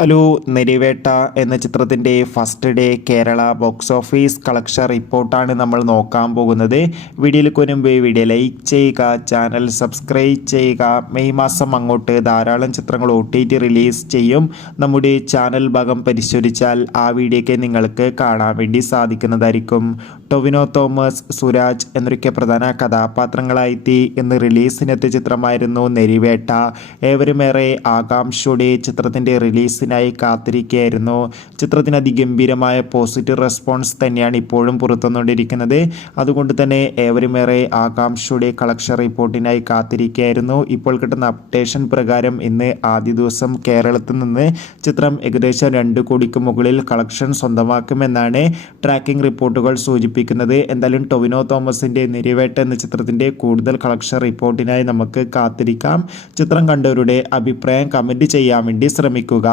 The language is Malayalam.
ഹലോ. നെരിവേട്ട എന്ന ചിത്രത്തിൻ്റെ first day Kerala box office collection റിപ്പോർട്ടാണ് നമ്മൾ നോക്കാൻ പോകുന്നത്. വീഡിയോയിലേക്ക് മുൻപ് വീഡിയോ ലൈക്ക് ചെയ്യുക, ചാനൽ സബ്സ്ക്രൈബ് ചെയ്യുക. മെയ് മാസം അങ്ങോട്ട് ധാരാളം ചിത്രങ്ങൾ OTT റിലീസ് ചെയ്യും. നമ്മുടെ ചാനൽ ഭാഗം പരിശോധിച്ചാൽ ആ വീഡിയോയ്ക്ക് നിങ്ങൾക്ക് കാണാൻ വേണ്ടി സാധിക്കുന്നതായിരിക്കും. ടൊവിനോ തോമസ്, സുരാജ് എന്നൊക്കെ പ്രധാന കഥാപാത്രങ്ങളായി ഇന്ന് റിലീസിനെത്തിയ ചിത്രമായിരുന്നു നെരിവേട്ട. ഏവരുമേറെ ആകാംക്ഷയോടെ ചിത്രത്തിൻ്റെ റിലീസിനായി കാത്തിരിക്കുകയായിരുന്നു. ചിത്രത്തിന് അതിഗംഭീരമായ പോസിറ്റീവ് റെസ്പോൺസ് തന്നെയാണ് ഇപ്പോഴും പുറത്തുവന്നുകൊണ്ടിരിക്കുന്നത്. അതുകൊണ്ട് തന്നെ ഏവരുമേറെ ആകാംക്ഷയോടെ കളക്ഷൻ റിപ്പോർട്ടിനായി കാത്തിരിക്കുകയായിരുന്നു. ഇപ്പോൾ കിട്ടുന്ന അപ്ഡേഷൻ പ്രകാരം ഇന്ന് ആദ്യ ദിവസം കേരളത്തിൽ നിന്ന് ചിത്രം ഏകദേശം 2 കോടിക്ക് മുകളിൽ കളക്ഷൻ സ്വന്തമാക്കുമെന്നാണ് ട്രാക്കിംഗ് റിപ്പോർട്ടുകൾ സൂചിപ്പിക്കുന്നത്. എന്തായാലും ടൊവിനോ തോമസിൻ്റെ നെരിവേട്ട എന്ന ചിത്രത്തിൻ്റെ കൂടുതൽ കളക്ഷൻ റിപ്പോർട്ടിനായി നമുക്ക് കാത്തിരിക്കാം. ചിത്രം കണ്ടവരുടെ അഭിപ്രായം കമൻറ്റ് ചെയ്യാൻ വേണ്ടി ശ്രമിക്കുക.